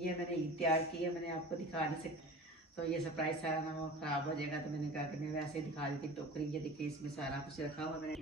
की है, मैंने ईद तैयार की है, मैंने आपको दिखा नहीं सकती। तो ये सरप्राइज सारा ना वो ख़राब हो जाएगा, तो मैंने कहा कि मैं वैसे ही दिखा देती टोकरी। ये देखिए इसमें सारा कुछ रखा हुआ मैंने।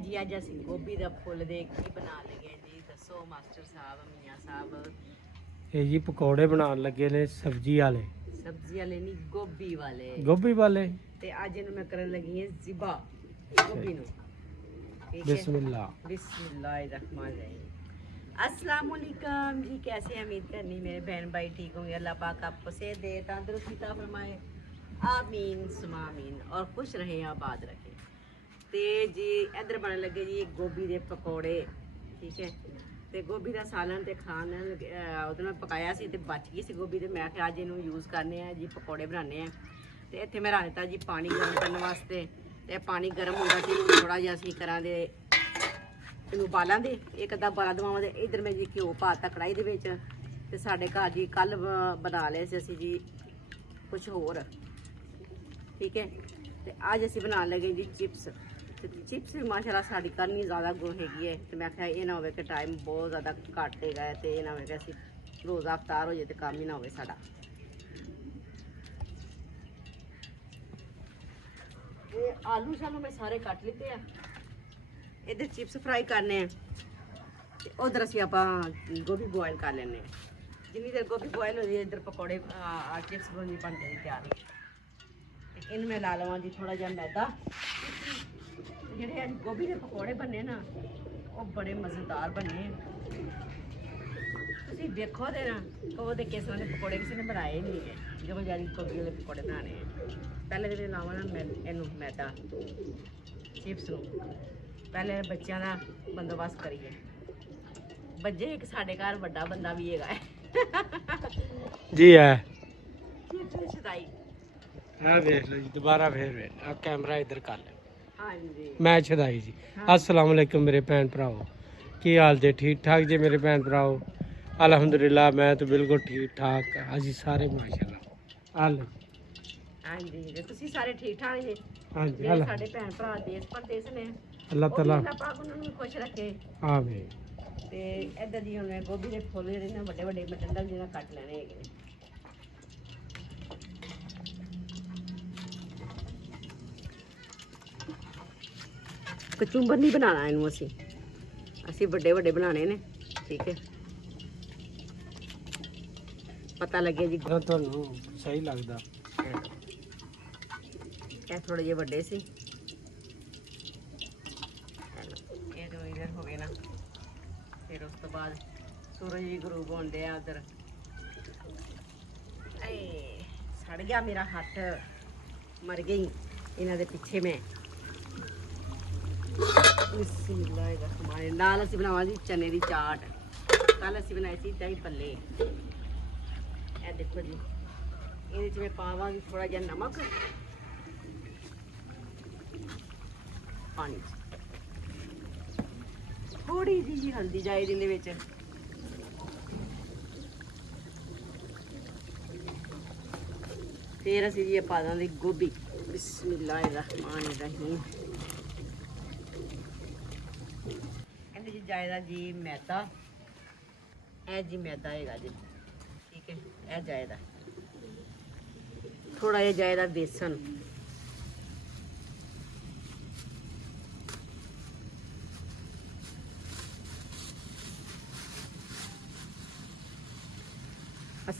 जी अज असी गोभी का फुल दे की बना लगे जी, दसो मास्टर साहब मियाँ साहब। ये जी पकौड़े बनाने लगे ने सब्जी वाले। सब्जी वाले नहीं, गोभी वाले। गोभी वाले ते अज इन्हू मैं करन लगी है ज़िबा गोभी नू। बिस्मिल्लाह बिस्मिल्लाहिर्रहमानिर्रहीम। अस्सलाम वालेकुम जी, कैसे हैं? उम्मीद करनी मेरे बहन भाई ठीक होंगे। अल्लाह पाक आपको सेहत दे, तंदुरुस्ती अता फरमाए, आमीन सुमा आमीन, और खुश रहे आबाद रखे। तो जी इधर बन लगे जी गोभी के पकौड़े, ठीक है। तो गोभी का सालन तो खान वो पकाया सी, बच गई सी गोभी, तो मैं आखिया अज इनू यूज़ करने जी, पकौड़े बनाने हैं। तो इतने मैं रख दिता जी पानी गर्म करने वास्ते। तो पानी गर्म होगा जी, थोड़ा जिहा असीं करा दे इनू बालां दे, एक अद्धा बाला दवावां दे। इधर मैं जी घ्यो पाता कढ़ाई दे विच। ते साडे घर जी कल बना लए सी असीं जी कुछ होर, ठीक है। तो अज असीं बनान लगे जी चिप्स। तो चिप्स भी माशाल्लाह साड़ी कल नहीं ज़्यादा हैगी है। तो मैं आख्या ये ना हो कि टाइम बहुत ज़्यादा घट हैगा, तो ये ना हो कि असीं रोज़ा अवतार हो जाए तो काम ही ना हो साडा। आलू शालू मैं सारे कट लिते हैं, इधर चिप्स फ्राई करने हैं, उधर असीं आपां गोभी बॉयल कर लेने हैं। जिन्नी देर गोभी बॉयल हो जाए, इधर पकौड़े चिप्स बन जाए तैयार। इन मैं ला लवां जी थोड़ा जिहा मैदा। जेह्ड़े अज गोभी के पकौड़े बने ना, वो बड़े मज़ेदार बने। तुसीं देखो ते ना कहो ते किस तरह के पकौड़े किसी ने बनाए नहीं है, जो जारी गोभी वाले पकौड़े बनाने हैं। पहले तो लावा ना इनू मैदा चिप्स नू, पहले बच्चों का बंदोबस्त करिए। बच्चे एक साढ़े घर बड़ा बंदा भी है जी है। सदाई देख लो जी, दोबारा फिर कैमरा इधर कर ले। हाँ जी, मैं छदाई जी। अस्सलाम वालेकुम मेरे भैन भराओ, की हाल जे? ठीक ठाक जी मेरे भैन भराओ? अल्हम्दुलिल्लाह मैं तो बिल्कुल ठीक ठाक। अजी सारे माशाल्लाह। हाल हाँ जी, ते तुसीं सारे ठीक ठाक जी? हाँ जी, जेह्ड़े साढ़े भैन भरा देश परदेस ने, अल्लाह ताला अल्लाह पाक उन्हां नूं खुश रखे। आमीन। ते इधर जी हुण गोभी दे फुੱਲ ਜਿਹੜੇ ਨੇ ਵੱਡੇ ਵੱਡੇ ਮੈਂ ਡੰਡਲ ਜਿਹਨਾਂ ਕੱਟ ਲੈਣੇ ਹੈਗੇ ਨੇ। कचूंबर नहीं बनाना इनू, असी बड़े बड़े बनाने ने, ठीक है। पता लगे जी ਤੁਹਾਨੂੰ सही लगता ये थोड़े जे बड़े सी, ये जो इधर हो गए ना, फिर उस तो बाद सूरज भी गरूब होंदे आ उधर। सड़ गया मेरा हाथ, मर गई इन्हां दे पिछे में। नाल असीं बनावां जी चने की चाट। कल असीं बनाई सी दही भल्ले। ए देखो जी, ये मैं पावांगी थोड़ा जिहा नमक पानी, थोड़ी जी हल्दी चाहिदी इहदे विच। फिर असीं जी पा दांगे गोभी। बिस्मिल्लाहिर्रहमानिर्रहीम। ਇਹਦੇ 'ਚ ਜਾਇਦਾ ਜੀ ਮੈਦਾ, ਇਹ ਜੀ ਮੈਦਾ ਹੈਗਾ ਜੀ, ਠੀਕ ਹੈ। ਇਹ ਜਾਇਦਾ ਥੋੜਾ ਜਿਹਾ ਜਾਇਦਾ ਬੇਸਨ,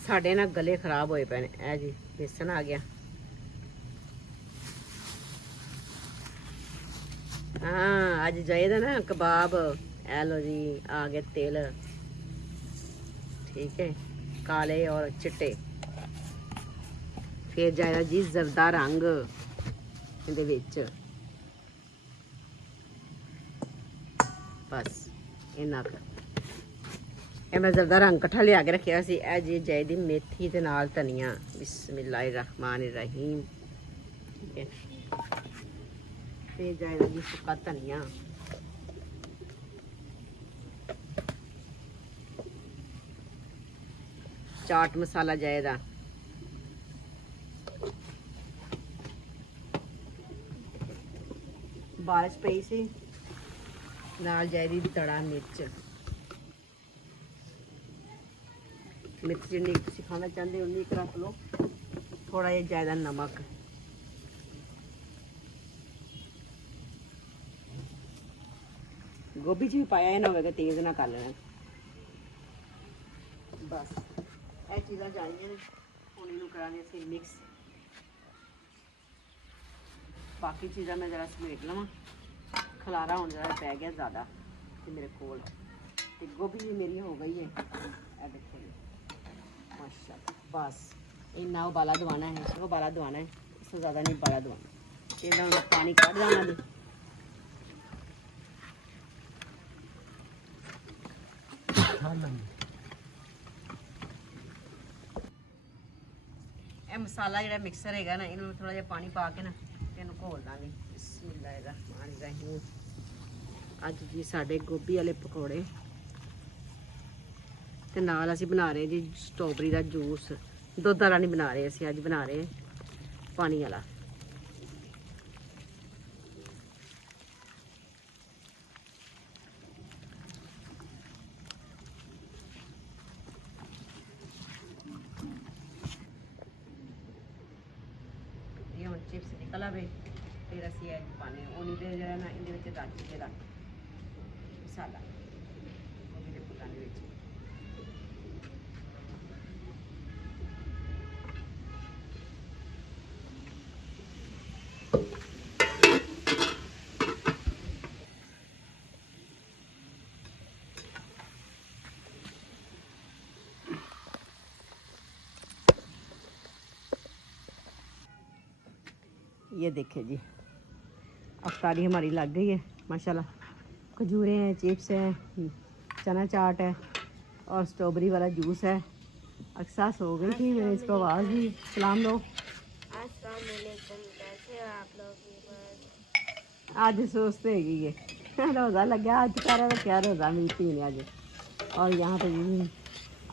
ਸਾਡੇ ਨਾ ਗਲੇ ਖਰਾਬ ਹੋਏ ਪਏ ਨੇ। ਇਹ ਜੀ ਬੇਸਨ ਆ ਗਿਆ। ਹਾਂ ਅੱਜ ਜਾਇਦਾ ਨਾ ਕਬਾਬ। ਇਹ लो जी आ गए तेल, ठीक है, काले और चिट्टे। फिर जाएगा जी जरदा रंग ਇਹਦੇ ਵਿੱਚ, ਬਸ ਇੰਨਾ ਕੁ। ਇਹ ਮੈਂ ਜ਼ਰਦਾ ਰੰਗ ਇਕੱਠਾ ਲਿਆ ਕੇ ਰੱਖਿਆ ਸੀ। ਇਹ ਜੀ ਜਾਇਦੀ ਮੇਥੀ ਤੇ ਨਾਲ ਧਨੀਆ। ਬਿਸਮਿल्लाहिर्रहमानिर्रहीम, ठीक है। फिर जाएगा जी सुक्का धनिया, चाट मसाला जाएगा, बारिश पई सी नाल जाएगी तड़ा मिर्च। मिर्च जिन्नी तुसीं खाना चाहते हो उन्नी रख लो। थोड़ा जिहा ज़्यादा नमक, गोभी च भी पाया ना होगा, तेज ना कर लेना। बस ये चीज़ां जानियां ने, हुण इहनूं करांगे असीं मिक्स। बाकी चीज़ां मैं जरा समेट लवां, खलारा हुण जरा पै गया ज़्यादा ते मेरे कोल। ते गोभी भी मेरी हो गई है। ये देखो माशाल्लाह। बस इन्ना उबाला दवाना है, इसको उबाला दवाना है, इससे ज़्यादा नहीं उबाला दवाना। ते इन्ना पानी कढ़ जाना जी। ਇਹ ਮਸਾਲਾ ਜਿਹੜਾ ਮਿਕਸਰ ਹੈਗਾ ਨਾ, ਇਹਨੂੰ ਥੋੜਾ ਜਿਹਾ ਪਾਣੀ ਪਾ ਕੇ ਨਾ ਇਹਨੂੰ ਘੋਲ ਦਾਂਗੇ। ਬਿਸਮਿल्लाहिर्रहमानिर्रहीम। ਅੱਜ ਜੀ ਸਾਡੇ ਗੋਭੀ ਵਾਲੇ ਪਕੌੜੇ ਤੇ ਨਾਲ ਅਸੀਂ ਬਣਾ ਰਹੇ ਜੀ ਸਟ੍ਰਾਬੇਰੀ ਦਾ ਜੂਸ। ਦੁੱਧ ਵਾਲਾ ਨਹੀਂ ਬਣਾ ਰਹੇ ਅਸੀਂ, ਅੱਜ ਬਣਾ ਰਹੇ ਪਾਣੀ ਵਾਲਾ। ਹੁਣ ਚਿਪਸ ਨਿਕਲ ਆਵੇ ਫਿਰ ਅਸੀਂ ਇਹ ਪਾਣੇ ਉਨੀ ਦੇ ਜਿਹੜਾ ਨਾ ਇਹਦੇ ਵਿੱਚ ਰੱਖ ਕੇ ਰੱਖ ਮਸਾਲਾ ਉਹਦੇ ਪੁੱਤਾਂ ਦੇ ਵਿੱਚ। ये देखिए जी अफ्तारी हमारी लग गई है माशाल्लाह। खजूरें हैं, चिप्स हैं, चना चाट है और स्ट्रॉबेरी वाला जूस है। अक्सा सो गई थी, मैंने इसको आवाज़ दी। सलाम लो। कैसे हो आप लोग? आज सोचते है ये रोज़ा लग गया, आज कर क्या रोज़ा मिलती है आज। और यहाँ पे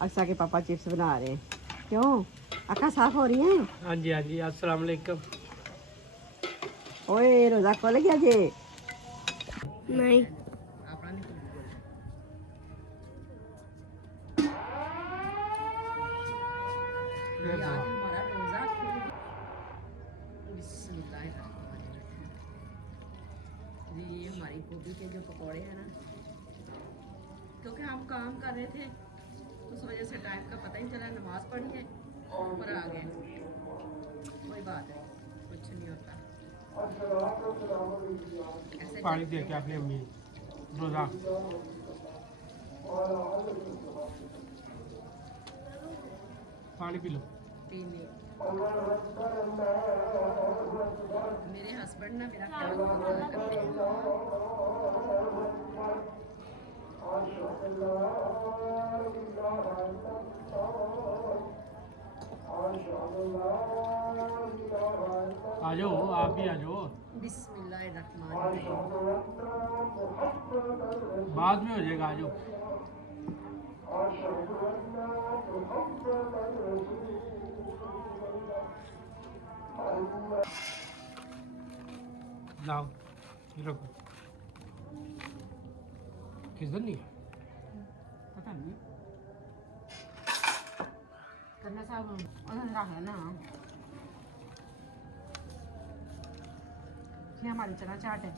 अक्सा के पापा चिप्स बना रहे हैं। क्यों अक्का साफ हो रही हैं? हाँ जी हाँ जी, अस्सलाम वालेकुम। ओए रोज़ा खोल गया जे? नहीं। ये हमारी गोभी के जो पकौड़े हैं ना, क्योंकि हम काम कर रहे थे उस वजह से टाइम का पता ही चला। नमाज पढ़ी है ऊपर आ गए, कोई बात नहीं, कुछ नहीं होता। ऐसे पानी दे के अपनी अम्मी रोजा पानी पी लो। पीने मेरे हस्बैंड ना मेरा ख्याल बहुत करते हैं। आ जाओ, आप भी आ जाओ, बिस्मिल्लाहिर्रहमानिर्रहीम। बाद में हो जाएगा, आ जाओ। लाओ ये रखो। किस दिन नहीं है? पता नहीं। करना सब उन्होंने रख लेना। ये हमारी चना चाट है।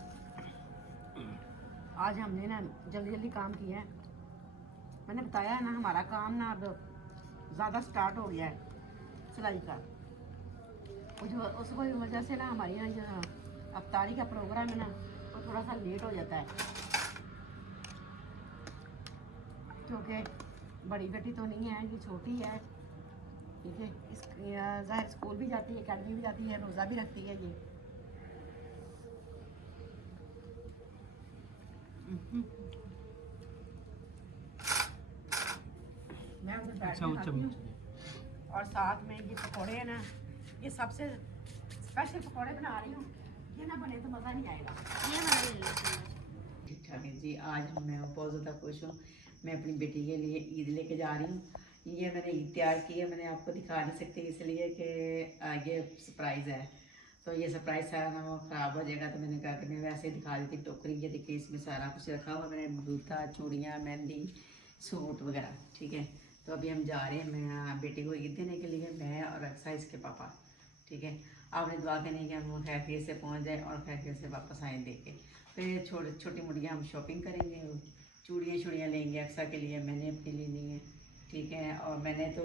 आज हमने ना जल्दी जल्दी काम किया है। मैंने बताया है ना हमारा काम ना अब ज़्यादा स्टार्ट हो गया है सिलाई का। जो उसको वजह से ना हमारी ना जो अफ्तारी का प्रोग्राम है ना वो थोड़ा सा लेट हो जाता है, क्योंकि बड़ी बेटी तो नहीं है, ये छोटी है, ठीक है। इस ज़ाहिर स्कूल भी जाती है, अकेडमी भी जाती है, रोज़ा भी रखती है ये। मैं उधर बैठ के खाती हूँ। और साथ में ये पकौड़े हैं ना, ये सबसे स्पेशल पकौड़े बना रही हूँ। ये ना बने तो मज़ा नहीं आएगा। ये बना ले लो। ठीक ठाक है जी। आज मैं बहुत ज़्यादा खुश हूँ। मैं अपनी बेटी के लिए ईद लेके जा रही हूँ। ये मैंने ईद तैयार की है, मैंने आपको दिखा नहीं सकती इसलिए कि ये सरप्राइज़ है। तो ये सरप्राइज़ सारा ना वो ख़राब हो जाएगा, तो मैंने कहा कि मैं वैसे ही दिखा देती टोकरी। ये देखिए इसमें सारा कुछ रखा हुआ, मैंने जूता, चूड़ियाँ, मेहंदी, सूट वगैरह, ठीक है। तो अभी हम जा रहे हैं मैं बेटी को ईद देने के लिए, मैं और अक्सा इसके पापा, ठीक है। आपने दुआ करनी कि हम खैरियत से पहुंच जाए और खैरियत से वापस आए दे के। तो ये छोटी मोटियाँ हम शॉपिंग करेंगे, चूड़ियाँ लेंगे अक्सा के लिए, मैंने अपने लिए ली है, ठीक है। और मैंने तो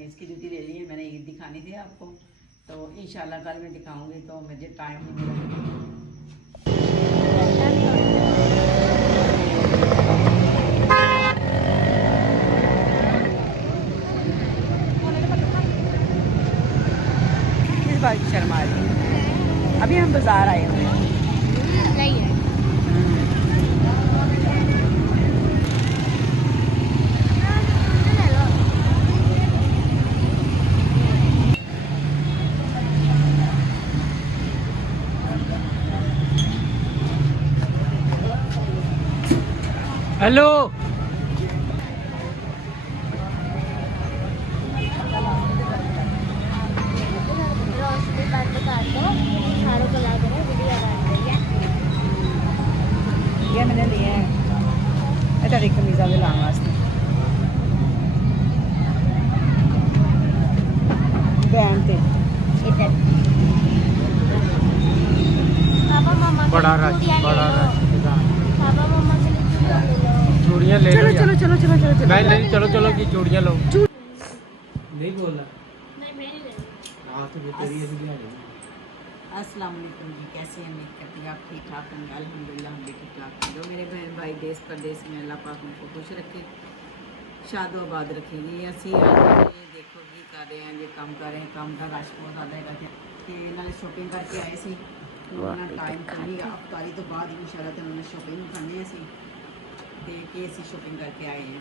इसकी जूती ले ली है, मैंने ईद दिखानी थी आपको, तो इंशाल्लाह कल मैं दिखाऊंगी। तो मुझे टाइम नहीं मिला। इस बार की शर्मा आ रही है। अभी हम बाजार आए हुए हैं। नहीं है। हेलो रोशनी बंद कर दो, सारों को लग रहा है वीडियो बन रही है। ये मैंने लिया है तेरी कमीजा भी लाने वास्ते, बैंड थे इधर पापा मम्मा के बड़ा लिए रश, चूड़ियाँ ले बड़ा लो। रश। पापा मम्मा के लिए चूड़ियाँ ले लो। चूड़ियाँ ले लो चलो यार। चलो चलो चलो चलो चलो। मैं नहीं, चलो चलो की चूड़ियाँ लो। नहीं बोला नहीं मैं नहीं ले रही। हाँ तो तेरी ऐसी क्या है? अस्सलाम वालेकुम जी, कैसे हैं? उम्मीद करती हूँ आप ठीक ठाक होंगे। अल्हम्दुलिल्लाह हम भी ठीक ठाक हैं। जो मेरे बहन भाई देश प्रदेश में अल्लाह पाक उनको खुश रखे, शादो आबाद रखेंगे। असी देखो की कर रहे हैं, जो काम कर रहे हैं, काम का रश बहुत ज़्यादा है कि नाले शॉपिंग करके आए सी, उन्होंने टाइम करनी अफ्तारी तो बाद इंशाल्लाह तो उन्होंने शॉपिंग करनी है सी, कि असी शॉपिंग करके आए हैं।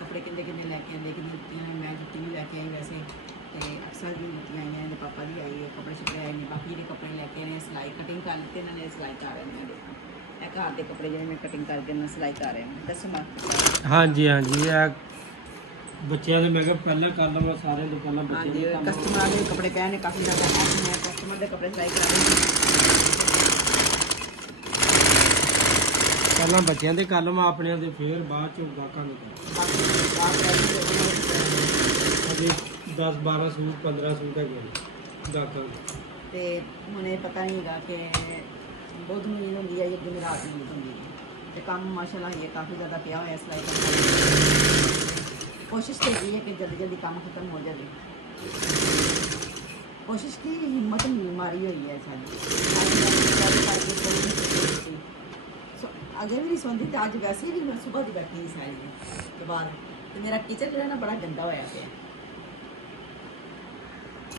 कपड़े किंदे किंदे लैके आए, लेकिन जुत्तियाँ मैं जुत्ती भी लैके आई वैसे, तो अक्सर भी जुत्तियाँ आई हैं, पापा की आई है, कपड़े शपड़े आए हैं, बाकी जो कपड़े लैके आए हैं सिलाई कटिंग कर लेते, इन्होंने सिलाई कर रहे हैं। देखो घर के कपड़े जो मैं कटिंग करके मैं सिलाई कर रहे हैं। दसो मार्क। हाँ जी हाँ जी, ਇਹ ਬੱਚਿਆਂ ਦੇ ਮੈਂ ਕਿਹਾ ਪਹਿਲਾਂ ਕਰ ਲਵਾਂ ਸਾਰਿਆਂ ਤੋਂ ਪਹਿਲਾਂ हाँ ਬੱਚੇ जी, ਦੇ ਕੰਮ। कस्टमर के कपड़े पहने काफ़ी ज़्यादा है, मैं कस्टमर के कपड़े सिलाई करा रही हूँ। ਪਹਿਲਾਂ ਬੱਚਿਆਂ ਦੇ ਕਰ ਲਵਾਂ ਆਪਣਿਆਂ ਦੇ, ਫਿਰ ਬਾਅਦ ਚੋਂ ਗਾਹਕਾਂ ਨੂੰ ਕਰ। बाकी आप ਅਜੇ 10 12 ਸੂਟ 15 ਸੂਟ ਹੈਗੇ ਨੇ ਗਾਹਕਾਂ ਦੇ। ਤੇ ਹੁਣ ਇਹ ਪਤਾ ਨਹੀਂ ਹੈਗਾ ਕਿ ਬਹੁਤ ਨੀਂਦ ਹੁੰਦੀ ਹੈ ਜਾਂ ਦਿਨ ਰਾਤ ਨੀਂਦ ਹੁੰਦੀ ਹੈ, ਤੇ ਕੰਮ ਮਾਸ਼ਾਅੱਲਾ ਇਹ ਕਾਫੀ ਜ਼ਿਆਦਾ ਪਿਆ ਹੋਇਆ ਸਿਲਾਈ ਕਰਨ ਦਾ। कोशिश तो यही है कि जल्दी जल्दी काम ख़त्म हो जाए। कोशिश की हिम्मत नहीं मारी हुई है सारी। अगे भी नहीं सोती तो अज वैसे भी मैं सुबह की बैठी सारी के बाद। तो मेरा किचन जो है ना बड़ा गंदा होया पे।